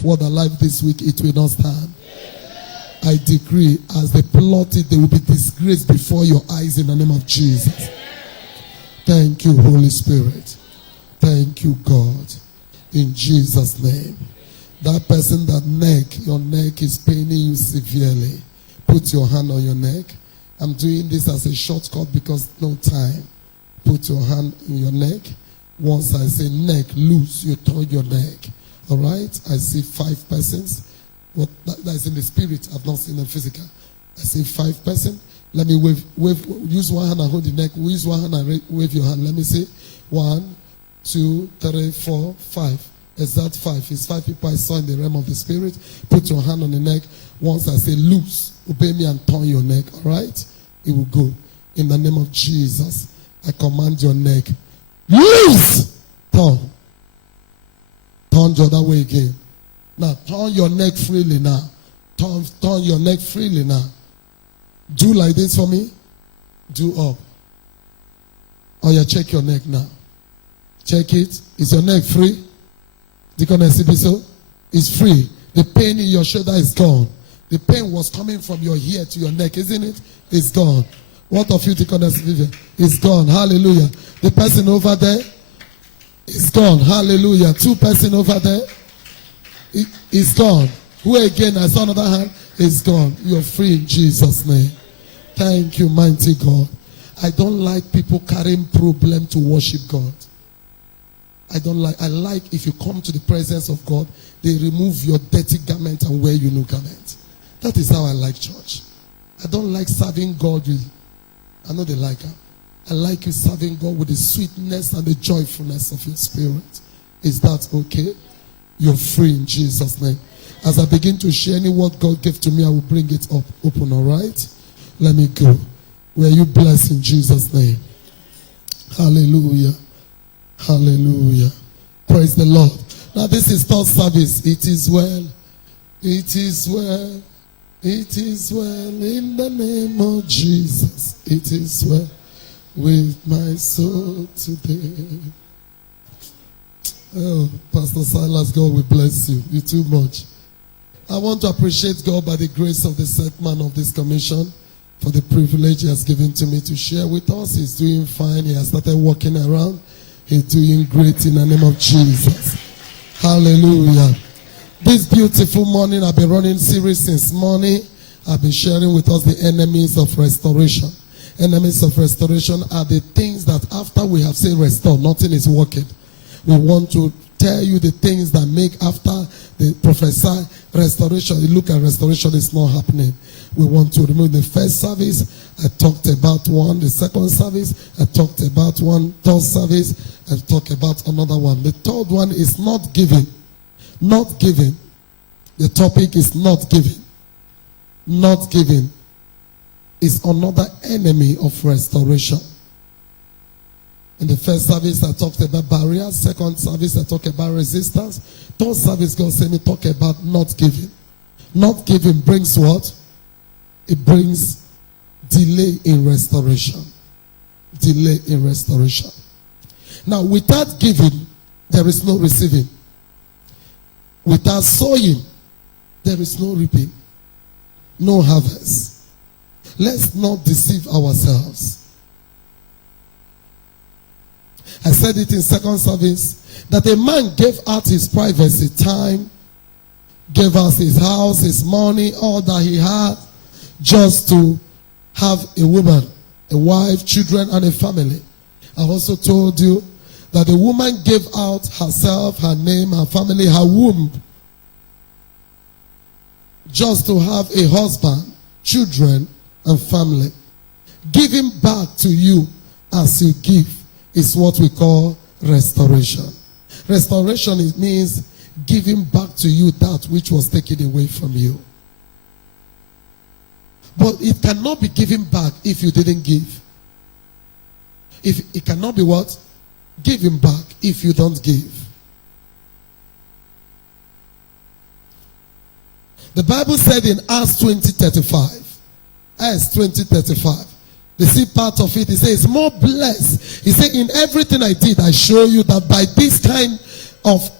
of Word Alive this week, it will not stand. I decree, as they plot it, they will be disgraced before your eyes in the name of Jesus. Thank you, Holy Spirit. Thank you, God. In Jesus' name. That person your neck is paining you severely. Put your hand on your neck. I'm doing this as a shortcut because no time. Put your hand in your neck. Once I say neck, loose, you turn your neck. All right? I see 5 persons. That is in the spirit. I've not seen them physical. I see 5 persons. Let me wave. Use one hand and hold the neck. Use one hand and wave your hand. Let me see. 1, 2, 3, 4, 5. Is that 5? It's 5 people I saw in the realm of the spirit. Put your hand on the neck. Once I say loose, obey me and turn your neck. All right? It will go. In the name of Jesus, I command your neck. Loose! Turn. Turn the other way again. Now, turn your neck freely now. Turn your neck freely now. Do like this for me. Do up. Oh yeah, check your neck now. Check it. Is your neck free? Deaconess Ibiso? It's free. The pain in your shoulder is gone. The pain was coming from your ear to your neck, isn't it? It's gone. What of you, Deaconess Vivian? It's gone. Hallelujah. The person over there is gone. Hallelujah. 2 persons over there. It's gone. Who again? I saw another hand. It's gone. You're free in Jesus' name. Thank you, mighty God. I don't like people carrying problem to worship God. I like if you come to the presence of God, they remove your dirty garment and wear your new garment. That is how I like church. I don't like serving God with, I know they like her. I like you serving God with the sweetness and the joyfulness of your spirit. Is that okay? You're free in Jesus' name. As I begin to share any word God gave to me, I will bring it up open, all right? Let me go. Were you blessed in Jesus' name? Hallelujah. Hallelujah. Praise the Lord. Now this is third service. It is well. It is well. It is well in the name of Jesus. It is well with my soul today. Oh, Pastor Silas, God will bless you. You're too much. I want to appreciate God by the grace of the set man of this commission for the privilege he has given to me to share with us. He's doing fine. He has started walking around. He's doing great in the name of Jesus. Hallelujah. This beautiful morning, I've been running series since morning. I've been sharing with us the enemies of restoration. Enemies of restoration are the things that after we have said restore, nothing is working. We want to tell you the things that make after the prophesy restoration. You look at restoration, it's not happening. We want to remove the first service. I talked about one. The second service, I talked about one. Third service, I talked about another one. The third one is not giving. Not giving. The topic is not giving. Not giving is another enemy of restoration. In the first service, I talked about barriers. Second service, I talked about resistance. Third service, God said me talk about not giving. Not giving brings what? It brings delay in restoration. Delay in restoration. Now, without giving, there is no receiving. Without sowing, there is no reaping. No harvest. Let's not deceive ourselves. I said it in second service that a man gave out his privacy, time, gave us his house, his money, all that he had, just to have a woman, a wife, children, and a family. I also told you that the woman gave out herself, her name, her family, her womb, just to have a husband, children, and family. Giving back to you as you give is what we call restoration. Restoration, it means giving back to you that which was taken away from you. But it cannot be given back if you didn't give. It cannot be what? Given back if you don't give. The Bible said in Acts 20:35, Acts 20:35, the see part of it, it says, more blessed. He said, in everything I did, I show you that by this kind of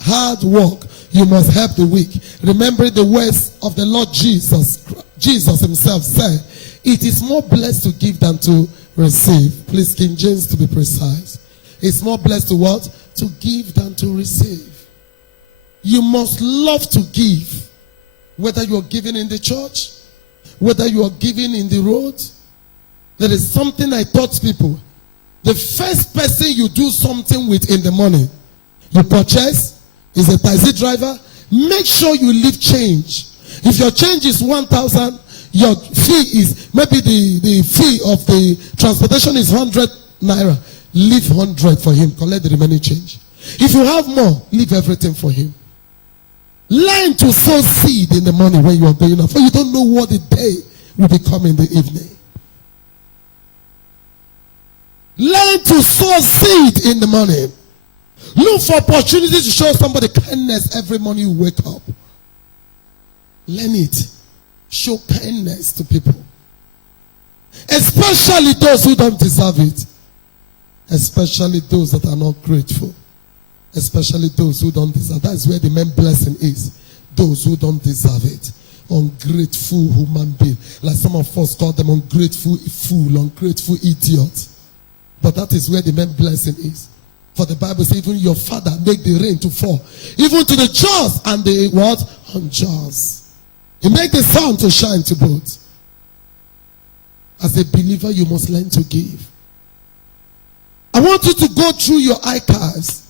hard work, you must help the weak. Remember the words of the Lord Jesus. Jesus himself said, it is more blessed to give than to receive. Please, King James to be precise. It's more blessed to what? To give than to receive. You must love to give. Whether you are giving in the church, whether you are giving in the road. There is something I taught people. The first person you do something with in the morning, you purchase, is a taxi driver. Make sure you leave change. If your change is 1,000, your fee is, maybe the fee of the transportation is 100 naira. Leave 100 for him. Collect the remaining change. If you have more, leave everything for him. Learn to sow seed in the morning when you are going out. For you don't know what the day will become in the evening. Learn to sow seed in the morning. Look for opportunities to show somebody kindness every morning you wake up. Learn it. Show kindness to people. Especially those who don't deserve it. Especially those that are not grateful. Especially those who don't deserve. That's where the main blessing is. Those who don't deserve it. Ungrateful human being. Like some of us call them ungrateful fool, ungrateful idiot. But that is where the main blessing is. For the Bible says, even your father make the rain to fall. Even to the just and the what? Unjust. He make the sun to shine to both. As a believer, you must learn to give. I want you to go through your archives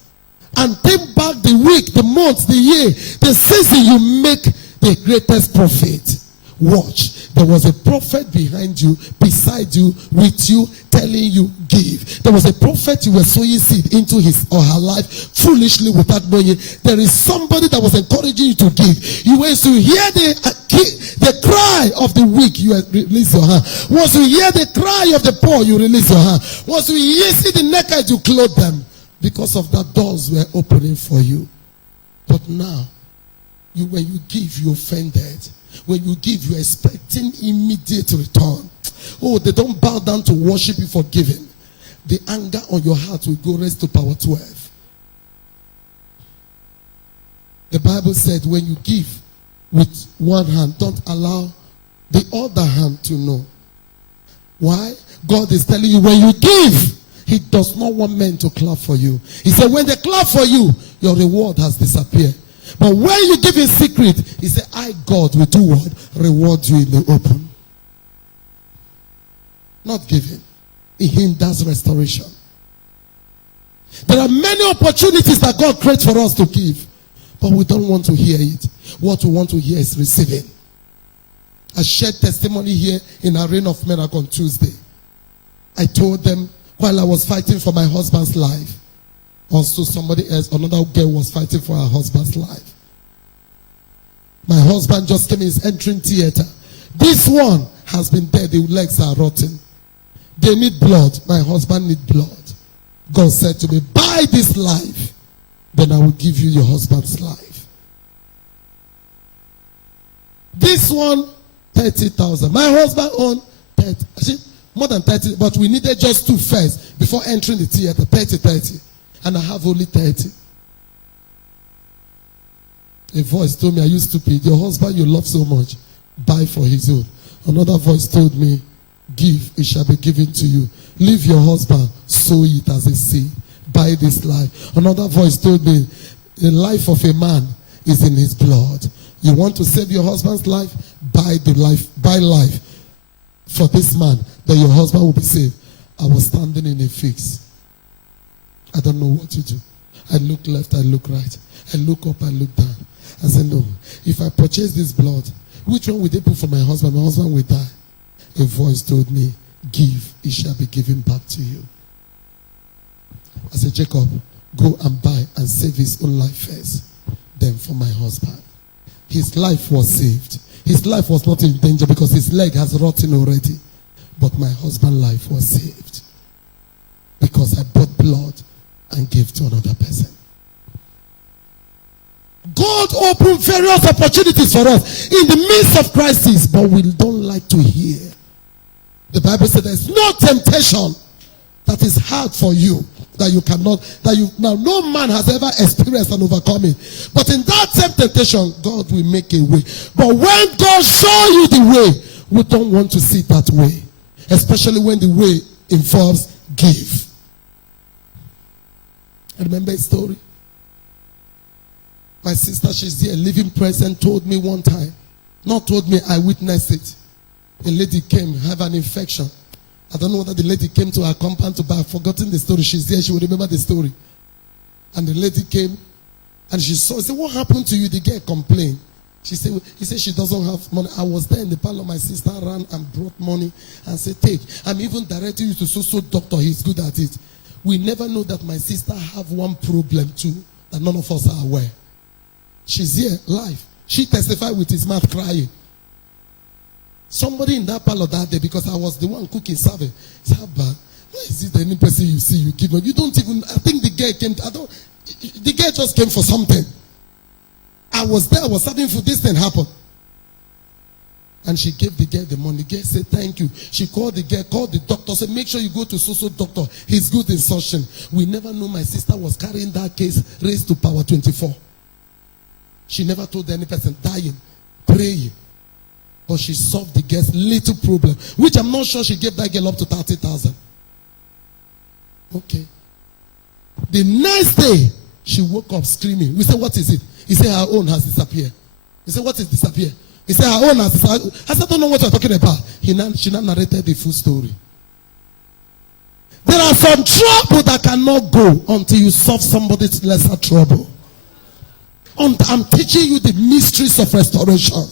and think back the week, the month, the year, the season you make the greatest profit. Watch. There was a prophet behind you, beside you, with you, telling you, give. There was a prophet you were sowing seed into his or her life foolishly without knowing. There is somebody that was encouraging you to give. You were to hear the cry of the weak, you release your hand. Once you hear the cry of the poor, you release your hand. Once you see the naked, you clothe them. Because of that, doors were opening for you. But now, when you give, you offended. When you give, you're expecting immediate return. Oh, they don't bow down to worship you for giving. The anger on your heart will go rest to power 12. The Bible said when you give with one hand, don't allow the other hand to know. Why? God is telling you when you give, he does not want men to clap for you. He said when they clap for you, your reward has disappeared. But when you give in secret, he said, I, God, will do what? Reward you in the open. Not giving. It hinders restoration. There are many opportunities that God creates for us to give. But we don't want to hear it. What we want to hear is receiving. I shared testimony here in Arena of Miracle on Tuesday. I told them while I was fighting for my husband's life. Also, somebody else, another girl was fighting for her husband's life. My husband just came in his entering theater. This one has been dead. The legs are rotten. They need blood. My husband needs blood. God said to me, buy this life, then I will give you your husband's life. This one, 30,000. My husband owned 30. More than 30, but we needed just 2 first before entering the theater. 30. And I have only 30. A voice told me, are you stupid? Your husband you love so much, buy for his own. Another voice told me, give, it shall be given to you. Leave your husband, sow it as a seed. Buy this life. Another voice told me, the life of a man is in his blood. You want to save your husband's life? Buy life for this man, that your husband will be saved. I was standing in a fix. I don't know what to do. I look left, I look right. I look up, I look down. I said, no, if I purchase this blood, which one will they put for my husband? My husband will die. A voice told me, give, it shall be given back to you. I said, Jacob, go and buy and save his own life first. Then for my husband. His life was saved. His life was not in danger because his leg has rotten already. But my husband's life was saved. Because I bought blood and gave to another person. God opened various opportunities for us in the midst of crisis, but we don't like to hear. The Bible says there's no temptation that is hard for you that you cannot, now no man has ever experienced and overcome it. But in that same temptation, God will make a way. But when God shows you the way, we don't want to see that way. Especially when the way involves give. I remember a story. My sister, she's here, living present, told me one time. Not told me, I witnessed it. A lady came, have an infection. I don't know whether the lady came to her compound to buy. I've forgotten the story. She's there, she will remember the story. And the lady came and she saw, said, what happened to you? The girl complained. He said she doesn't have money. I was there in the parlor. My sister ran and brought money and said, take. I'm even directing you to so doctor. He's good at it. We never know that my sister have one problem too that none of us are aware. She's here, live. She testified with his mouth crying. Somebody in that parlor that day, because I was the one cooking, serving, said, why is it any person you see you give? You don't even, I think the girl came, the girl just came for something. I was there, I was serving food, this thing happened. And she gave the girl the money. The girl said, thank you. She called the girl, called the doctor, said, make sure you go to so doctor. He's good in suction. We never knew my sister was carrying that case raised to power 24. She never told any person, dying, praying. But she solved the girl's little problem, which I'm not sure she gave that girl up to 30,000. Okay. The next day, she woke up screaming. We said, what is it? He said, her own has disappeared. We said, what is disappeared? He said, her own has disappeared. I said, I don't know what you're talking about. She now narrated the full story. There are some trouble that cannot go until you solve somebody's lesser trouble. I'm teaching you the mysteries of restoration.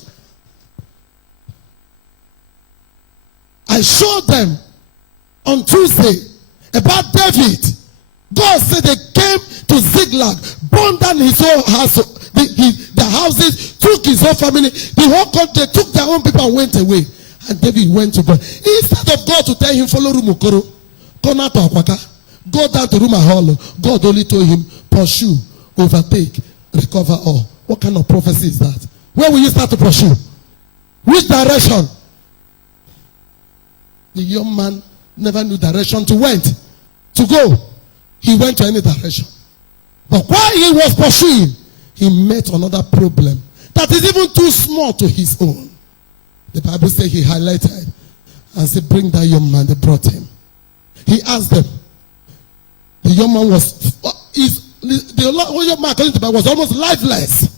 I showed them on Tuesday about David. God said they came to Ziklag, burned down his whole house, the houses, took his whole family, the whole country, took their own people and went away. And David went to God. Instead of God to tell him, follow Rumukoro, come out to Akwaka, go down to Rumaholo, God only told him, pursue, overtake, recover all. What kind of prophecy is that? Where will you start to pursue? Which direction? The young man never knew direction to went. To go. He went to any direction. But while he was pursuing, he met another problem that is even too small to his own. The Bible says he highlighted and said, bring that young man. They brought him. He asked them. The young man the young man, according to the Bible, was almost lifeless.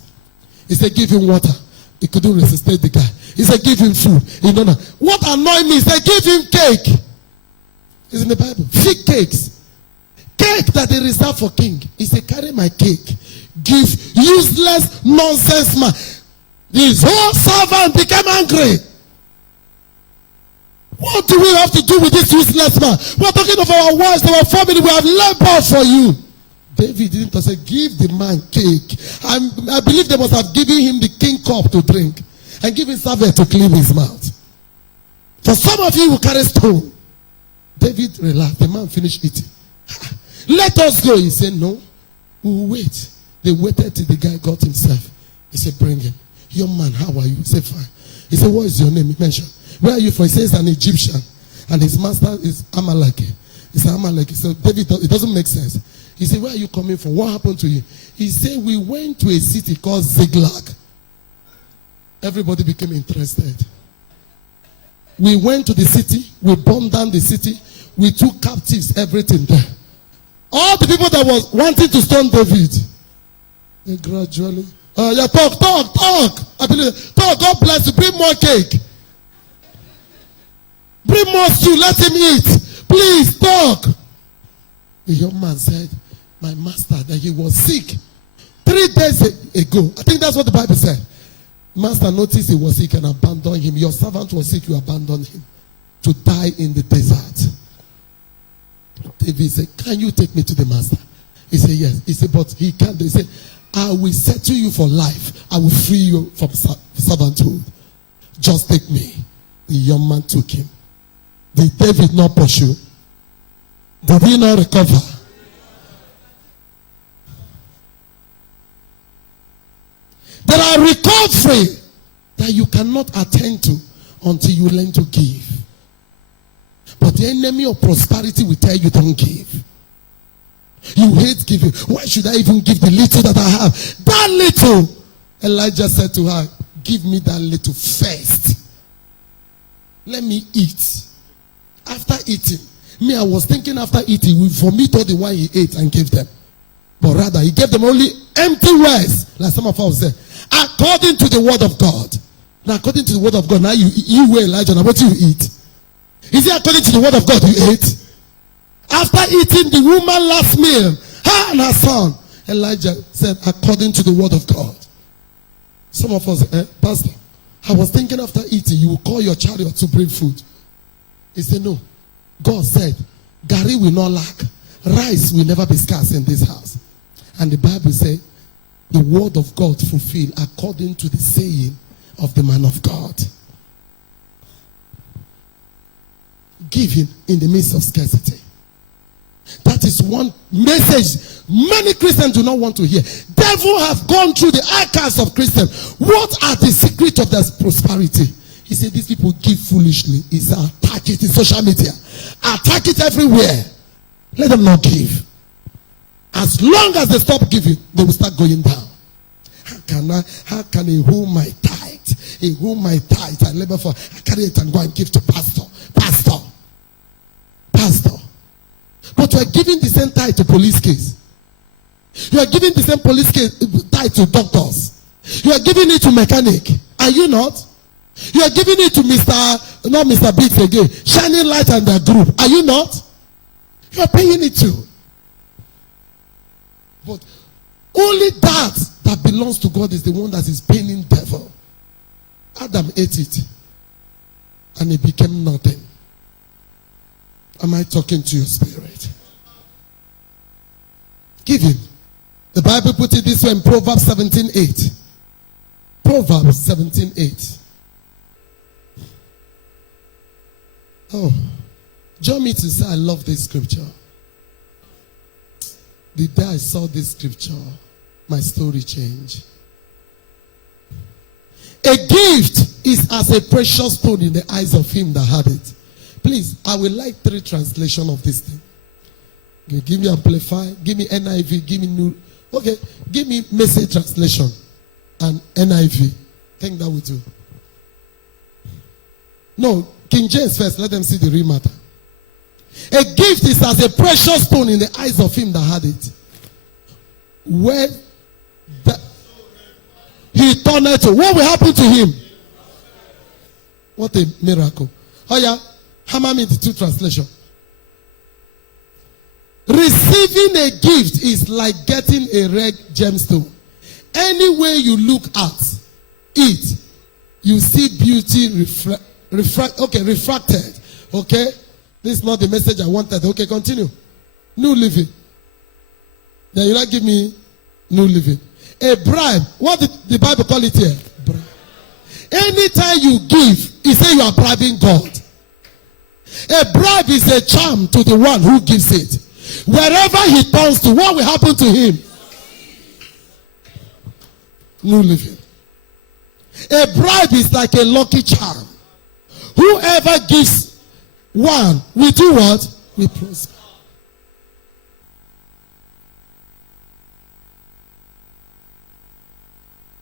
He said, give him water. He couldn't resist the guy. He said, give him food. He don't know. What annoyed me, he said, give him cake. It's in the Bible. Fig cakes. Cake that they reserve for king. He said, carry my cake. Give useless nonsense man. His whole servant became angry. What do we have to do with this useless man? We're talking of our wives, our family. We have labored for you. David didn't say, give the man cake. I believe they must have given him the king cup to drink and given servant to clean his mouth. For some of you who carry stone, David relaxed. The man finished eating. Let us go. He said, no, we will wait. They waited till the guy got himself. He said, bring him. Young man, how are you? He said, fine. He said, what is your name? He mentioned. Where are you from? He says, an Egyptian. And his master is Amalek. He said, Amalek. He said, David, it doesn't make sense. He said, where are you coming from? What happened to you? He said, we went to a city called Ziklag. Everybody became interested. We went to the city. We bombed down the city. We took captives, everything there. All the people that was wanting to stone David, they gradually, yeah, talk. I believe, talk, God bless you. Bring more cake. Bring more stew. Let him eat. Please, talk. The young man said, my master, that he was sick 3 days ago. I think that's what the Bible said. Master noticed he was sick and abandoned him. Your servant was sick, you abandoned him to die in the desert. David said, can you take me to the master? He said, yes. He said, but he can't. He said, I will settle you for life. I will free you from servanthood. Just take me. The young man took him. Did David not pursue? Did he not recover? There are recovery that you cannot attend to until you learn to give. But the enemy of prosperity will tell you don't give. You hate giving. Why should I even give the little that I have? That little. Elijah said to her, give me that little first. Let me eat. After eating, I was thinking after eating, we vomit all the wine he ate and gave them. But rather, he gave them only empty words, like some of us say, according to the word of God. Now, according to the word of God, now you were Elijah, now what do you eat? Is it according to the word of God you ate? After eating the woman last meal, her and her son, Elijah said, according to the word of God. Some of us, Pastor, I was thinking after eating, you will call your chariot to bring food. He said, no. God said, Gary will not lack. Rice will never be scarce in this house. And the Bible says, the word of God fulfilled according to the saying of the man of God. Giving in the midst of scarcity. That is one message many Christians do not want to hear. Devil have gone through the archives of Christians. What are the secrets of their prosperity? He said these people give foolishly. He said attack it in social media. Attack it everywhere. Let them not give. As long as they stop giving, they will start going down. How can a whole my tithe? A whole my tithe I labor for. I carry it and go and give to pastor. But you are giving the same tithe to police case. You are giving the same police case tithe to doctors. You are giving it to mechanic. Are you not? You are giving it to not Mr. Biggs again. Shining Light and their group. Are you not? You are paying it to. But only that belongs to God is the one that is paying devil. Adam ate it. And it became nothing. Am I talking to your spirit? Giving. The Bible put it this way in Proverbs 17:8. Proverbs 17:8. Oh, join me to say I love this scripture. The day I saw this scripture, my story changed. A gift is as a precious stone in the eyes of him that had it. Please, I would like 3 translations of this thing. Okay, give me Amplify, give me NIV, give me New. Okay, give me Message translation and NIV. I think that would do. No, King James first. Let them see the real matter. A gift is as a precious stone in the eyes of him that had it. Where he turned it to. What will happen to him? What a miracle. Oh yeah. Hammer me the 2 translation. Receiving a gift is like getting a red gemstone. Anywhere you look at it, you see beauty refracted. Okay? This is not the message I wanted. Okay, continue. New Living. Then you not give me New Living. A bribe. What did the Bible call it here? Bribe. Anytime you give, it says you are bribing God. A bribe is a charm to the one who gives it. Wherever he turns to, what will happen to him? New Living. A bribe is like a lucky charm. Whoever gives one will do what? Will prosper.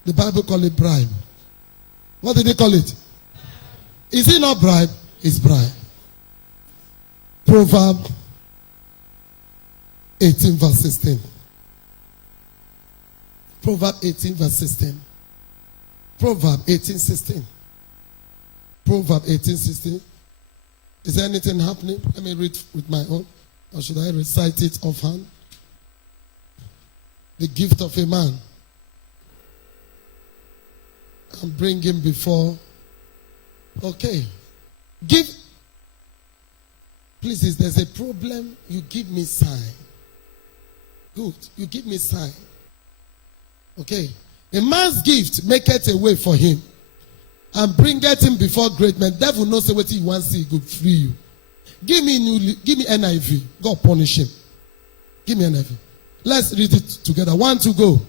The Bible call it bribe. What did they call it? Is it not bribe? It's bribe. Proverbs 18 verse 16. Proverbs 18 verse 16. Proverbs 18:16. Proverbs 18:16. Is there anything happening? Let me read with my own. Or should I recite it offhand? The gift of a man. And bring him before. Okay. Give. Please, if there's a problem, you give me sign. Good. You give me sign. Okay. A man's gift maketh a way for him. And bringeth him before great men. Devil knows what he wants to see. Good, free you. Give me NIV. God punish him. Give me NIV. Let's read it together. 1, 2, go.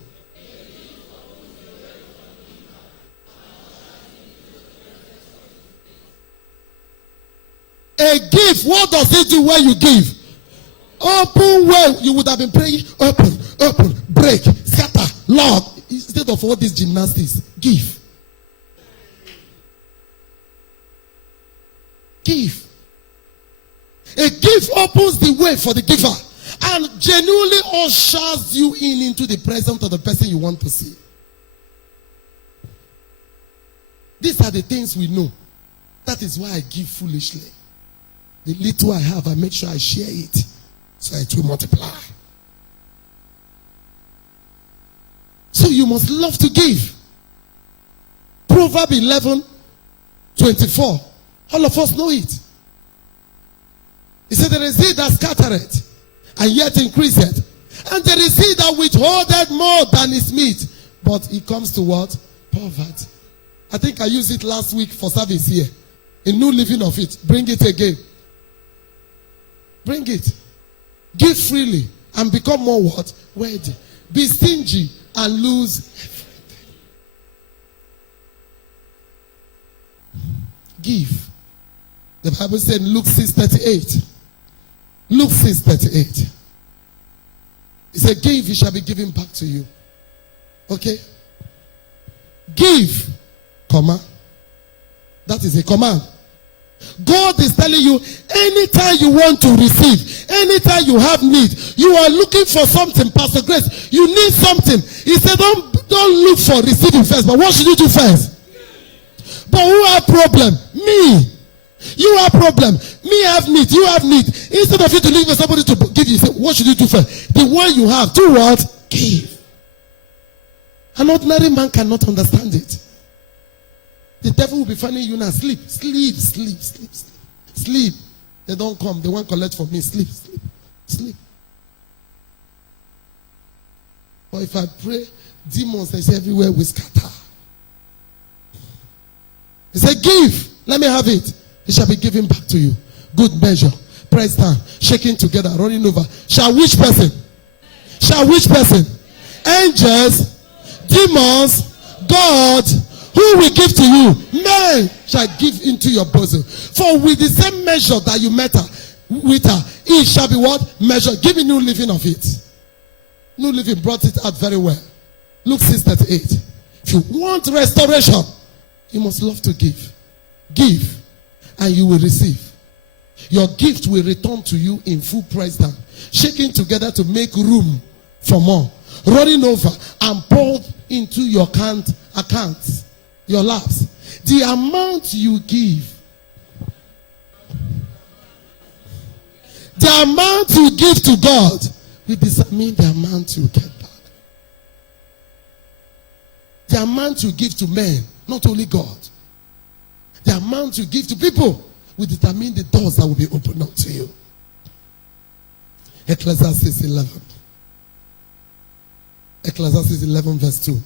A gift, what does it do when you give? Open way. You would have been praying, open, break, scatter, log. Instead of all these gymnastics, give. Give. A gift opens the way for the giver and genuinely ushers you into the presence of the person you want to see. These are the things we know. That is why I give foolishly. The little I have, I make sure I share it so it will multiply. So you must love to give. Proverbs 11:24. All of us know it. He said, there is he that scattereth, and yet increaseth. And there is he that withholdeth more than is meet. But it comes to what? Poverty. I think I used it last week for service here. A new living of it. Bring it again. Bring it. Give freely and become more what? Worthy. Be stingy and lose everything. Give. The Bible said in Luke 6:38. Luke 6:38. It said, give, it shall be given back to you. Okay? Give, comma. That is a command. God is telling you, anytime you want to receive, anytime you have need, you are looking for something, Pastor Grace, you need something. He said, don't look for receiving first, but what should you do first? But who have problem? Me. You have problem. Me have need. You have need. Instead of you to leave for somebody to give you, say, what should you do first? The one you have, do what? Give. An ordinary man cannot understand it. The devil will be finding you now. Sleep. They don't come. They won't collect from me. Sleep. But if I pray, demons, they say everywhere we scatter. He said, give. Let me have it. It shall be given back to you. Good measure. Press down. Shaking together. Running over. Shall which person? Angels. Demons. God. Who will give to you? Men shall give into your bosom. For with the same measure that you met her, with her, it shall be what? Measure. Give me new living of it. New living brought it out very well. Luke 6:38. If you want restoration, you must love to give. Give, and you will receive. Your gift will return to you in full price down. Shaking together to make room for more. Running over and poured into your accounts. Your laps. The amount you give. The amount you give to God will determine the amount you get back. The amount you give to men, not only God. The amount you give to people will determine the doors that will be opened up to you. Ecclesiastes 11. Ecclesiastes 11 verse 2.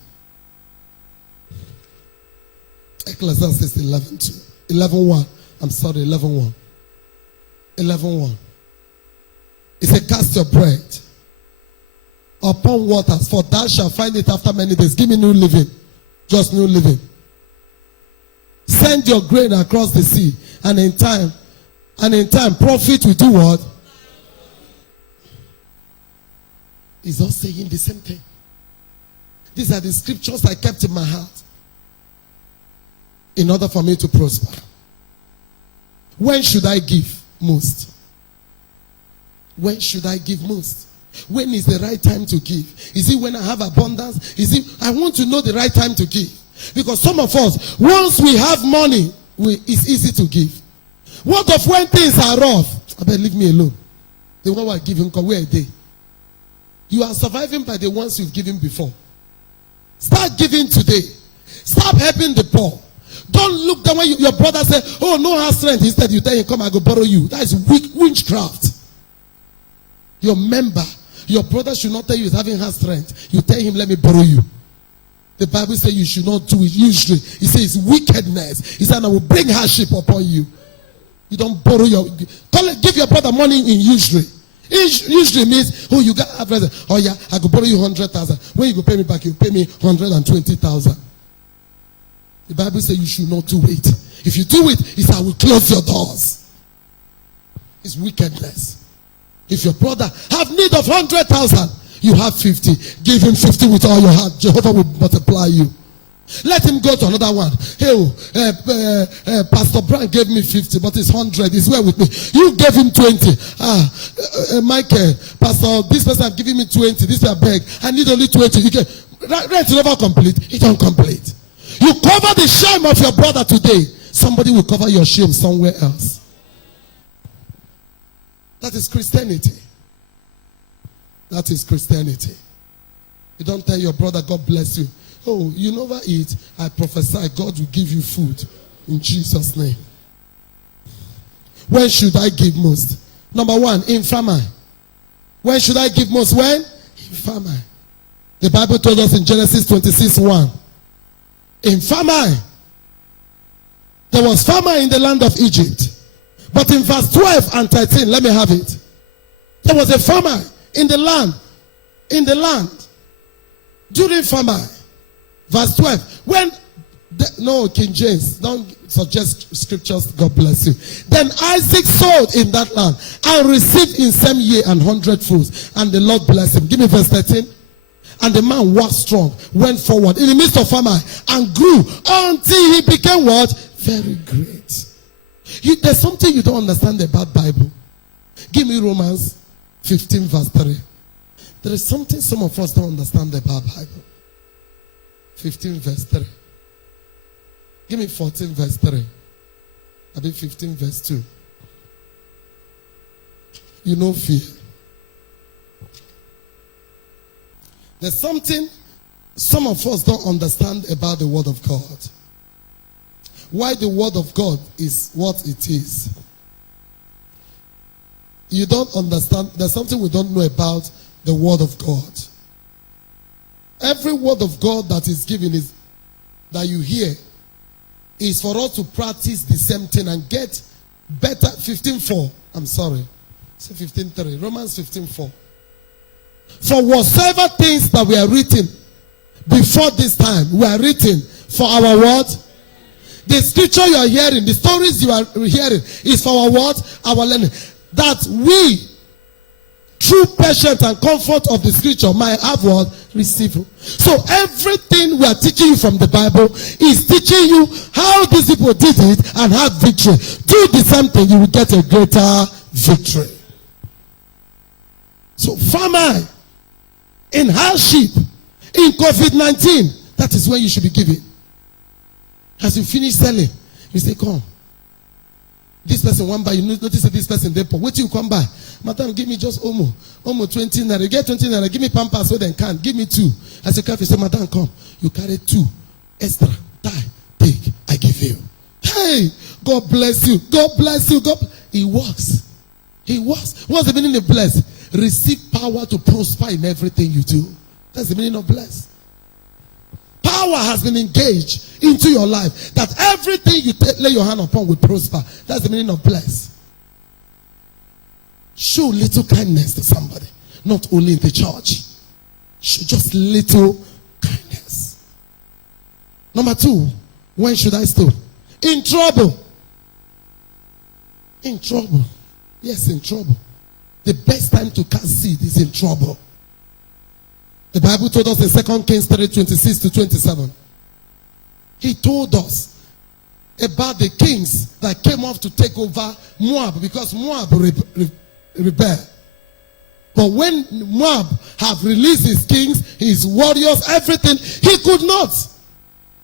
Ecclesiastes 11:2. 11:1. I'm sorry, 11:1. 11:1. It said, cast your bread upon waters, for thou shalt find it after many days. Give me new living. Just new living. Send your grain across the sea, and in time, profit will do what? He's all saying the same thing. These are the scriptures I kept in my heart in order for me to prosper. When should I give most? When should I give most? When is the right time to give? Is it when I have abundance? I want to know the right time to give. Because some of us, once we have money, it's easy to give. What of when things are rough? I better leave me alone. The one who are giving, where are they? You are surviving by the ones you've given before. Start giving today. Stop helping the poor. Don't look down when your brother says, oh, no have strength. Instead, you tell him, come, I go borrow you. That is witchcraft. Your member, your brother should not tell you he's having hard strength. You tell him, let me borrow you. The Bible says you should not do it usually. It says wickedness. He said, I will bring hardship upon you. You don't borrow give your brother money in usury. Usually means, oh, you got a brother. Oh, yeah, I go borrow you 100,000. When you go pay me back, you pay me 120,000. The Bible says you should not do it. If you do it, it says I will close your doors. It's wickedness. If your brother have need of 100,000, you have 50. Give him 50 with all your heart. Jehovah will multiply you. Let him go to another one. Hey, Pastor Brown gave me 50, but it's 100. He's well with me. You gave him 20. Michael, Pastor, this person have given me 20. This I beg. I need only 20. You can rent never complete. It don't complete. You cover the shame of your brother today. Somebody will cover your shame somewhere else. That is Christianity. That is Christianity. You don't tell your brother, God bless you. Oh, you never eat. I prophesy God will give you food in Jesus' name. When should I give most? Number one, in famine. When should I give most? When? In famine. The Bible told us in Genesis 26:1. In famine. There was famine in the land of Egypt. But in verse 12 and 13, let me have it. There was a famine in the land. In the land. During famine. Verse 12. No, King James, don't suggest scriptures. God bless you. Then Isaac sowed in that land and received in same year 100 folds. And the Lord blessed him. Give me verse 13. And the man was strong, went forward in the midst of famine and grew until he became what? Very great. There's something you don't understand about Bible. Give me Romans 15 verse 3. There is something some of us don't understand about Bible. 15 verse 3. Give me 14 verse 3. I mean 15 verse 2. You know fear. There's something some of us don't understand about the word of God. Why the word of God is what it is. You don't understand. There's something we don't know about the word of God. Every word of God that is given is that you hear is for us to practice the same thing and get better. 15:4. I'm sorry. Say 15:3. Romans 15:4. For whatsoever things that were written before this time were written for our what? The scripture you are hearing, the stories you are hearing is for our what? Our learning. That we, through patience and comfort of the scripture, might have what? Receive. So everything we are teaching you from the Bible is teaching you how these people did it and have victory. Do the same thing, you will get a greater victory. So famine, in hardship, in COVID-19, that is when you should be giving. As you finish selling, you say, come. This person one buy, you notice that this person they poor. Wait till you come by. Madam, give me just Omo 20 naira. You get 20 naira, give me Pampers so they can. Give me 2. As you come, you say, Madam, come. You carry 2 extra. Die. Take. I give you. Hey, God bless you. God bless you. God. He works. He works. What's the meaning of bless? Receive power to prosper in everything you do. That's the meaning of bless. Power has been engaged into your life that everything you lay your hand upon will prosper. That's the meaning of bless. Show little kindness to somebody, not only in the church. Show just little kindness. Number 2, when should I stop? In trouble. In trouble. Yes, in trouble. The best time to cast seed is in trouble. The Bible told us in 2 Kings 3:26-27. He told us about the kings that came off to take over Moab because Moab rebelled. But when Moab have released his kings, his warriors, everything, he could not.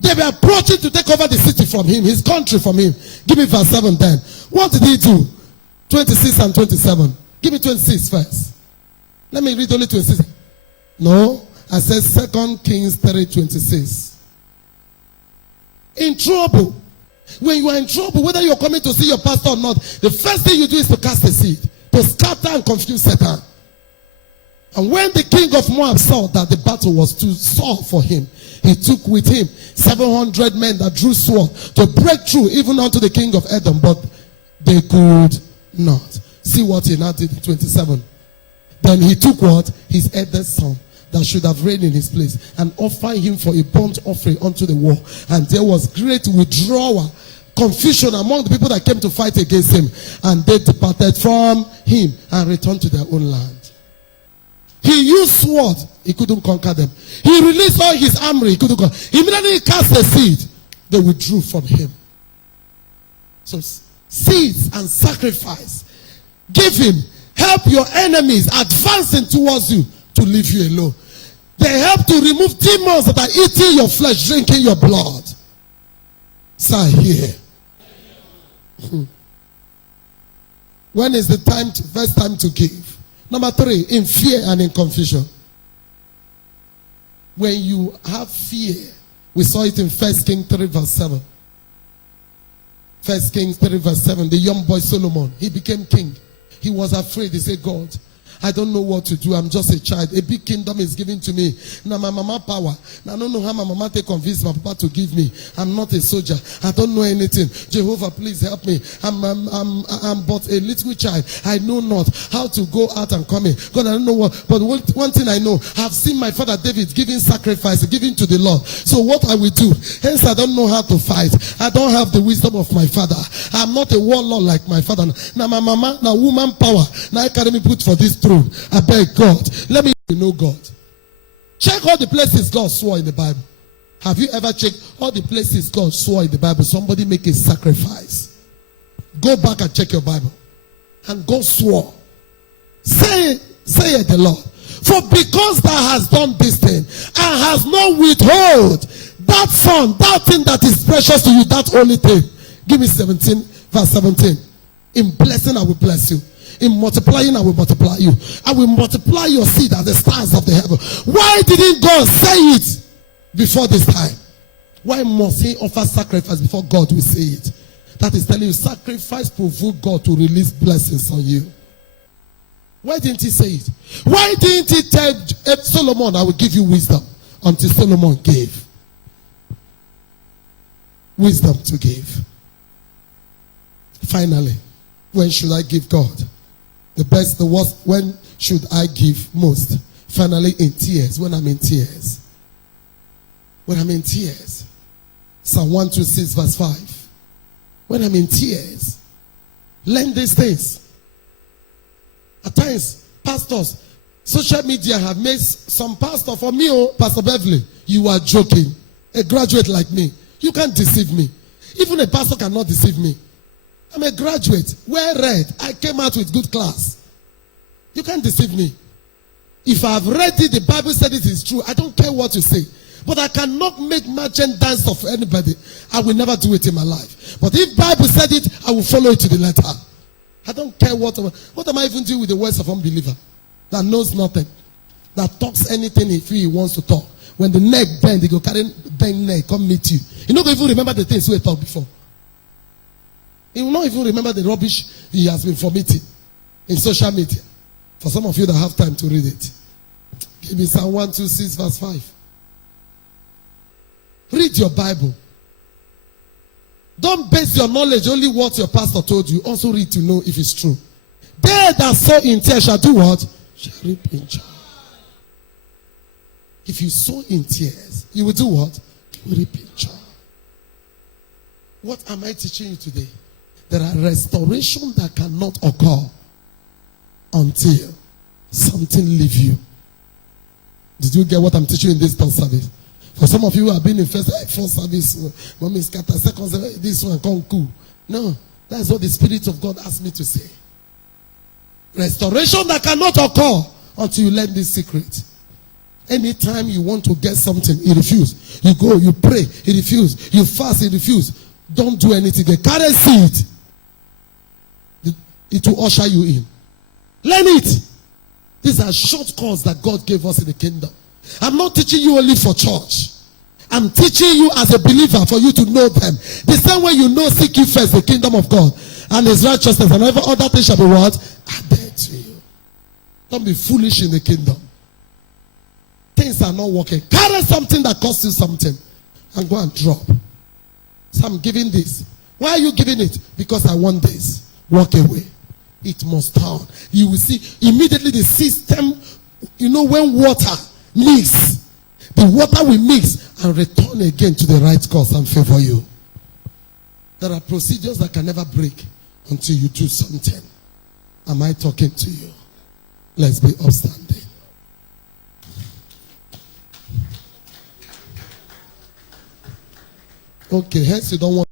They were approaching to take over the city from him, his country from him. Give me verse 7 then. What did he do? 26 and 27. Give me 26 first. Let me read only 26. No, I said 2 Kings 3:26. In trouble. When you are in trouble, whether you're coming to see your pastor or not, the first thing you do is to cast a seed, to scatter and confuse Satan. And when the king of Moab saw that the battle was too sore for him, he took with him 700 men that drew sword to break through even unto the king of Edom, but they could not. See what he now did in 27. Then he took what? His eldest son that should have reigned in his place and offered him for a burnt offering unto the wall. And there was great withdrawal confusion among the people that came to fight against him, and they departed from him and returned to their own land. He used sword, he couldn't conquer them. He released all his armory, he couldn't conquer. Immediately he cast a seed, they withdrew from him. So seeds and sacrifice, giving, help your enemies advancing towards you to leave you alone. They help to remove demons that are eating your flesh, drinking your blood. Sir, here. When is the first time to give? Number 3, in fear and in confusion. When you have fear, we saw it in 1 Kings 3 verse 7. 1 Kings 3 verse 7, the young boy Solomon, he became king. He was afraid. He said, God, I don't know what to do. I'm just a child. A big kingdom is given to me. Now my mama power. Now I don't know how my mama take convince my papa to give me. I'm not a soldier. I don't know anything. Jehovah, please help me. I'm but a little child. I know not how to go out and come in. God, I don't know what. But one thing I know, I've seen my father David giving sacrifice, giving to the Lord. So what I will do? Hence I don't know how to fight. I don't have the wisdom of my father. I'm not a warlord like my father. Now my mama, now woman power. Now I can't even put for this throne. I beg God, let me know God. Check all the places God swore in the Bible. Have you ever checked all the places God swore in the Bible? Somebody make a sacrifice. Go back and check your Bible. And God swore. Say it the Lord. For because thou hast done this thing and hast not withhold that son, that thing that is precious to you, that only thing. Give me 17, verse 17. In blessing I will bless you. In multiplying I will multiply you. I will multiply your seed as the stars of the heaven. Why didn't God say it before this time? Why must he offer sacrifice before God will say it? That is telling you sacrifice provoke God to release blessings on you. Why didn't he say it? Why didn't he tell Solomon, I will give you wisdom, until Solomon gave? Wisdom to give. Finally, when should I give God? The best, the worst, when should I give most? Finally, in tears, when I'm in tears. When I'm in tears. Psalm 126 verse 5. When I'm in tears. Learn these things. At times, pastors, social media have made some pastor, for me, Pastor Beverly, you are joking. A graduate like me, you can't deceive me. Even a pastor cannot deceive me. I'm a graduate, well read. I came out with good class. You can't deceive me. If I've read it, the Bible said it is true. I don't care what you say. But I cannot make merchant dance of anybody. I will never do it in my life. But if Bible said it, I will follow it to the letter. I don't care what am I even doing with the words of unbeliever that knows nothing, that talks anything he wants to talk. When the neck bend, he go carry bend neck, come meet you. You don't even remember the things we talked before. He will not even remember the rubbish he has been vomiting in social media. For some of you that have time to read it. Give me Psalm 126 verse 5. Read your Bible. Don't base your knowledge only what your pastor told you. Also read to know if it's true. They that sow in tears shall do what? Shall reap in joy. If you sow in tears, you will do what? You will reap in joy. What am I teaching you today? There are restorations that cannot occur until something leaves you. Did you get what I'm teaching in this third service? For some of you who have been in first service, mommy scatter, second service, this one come cool. No, that's what the Spirit of God asked me to say. Restoration that cannot occur until you learn this secret. Anytime you want to get something, you refuse. You go, you pray, you refuse. You fast, you refuse. Don't do anything. They carry seed. It will usher you in. Learn it. These are shortcuts that God gave us in the kingdom. I'm not teaching you only for church. I'm teaching you as a believer for you to know them. The same way you know, seek you first the kingdom of God and his righteousness, and every other thing shall be what? Added to you. Don't be foolish in the kingdom. Things are not working. Carry something that costs you something and go and drop. So I'm giving this. Why are you giving it? Because I want this. Walk away. It must turn. You will see immediately the system, when water mix, the water will mix and return again to the right course and favor you. There are procedures that can never break until you do something. Am I talking to you? Let's be upstanding. Okay, hence you don't want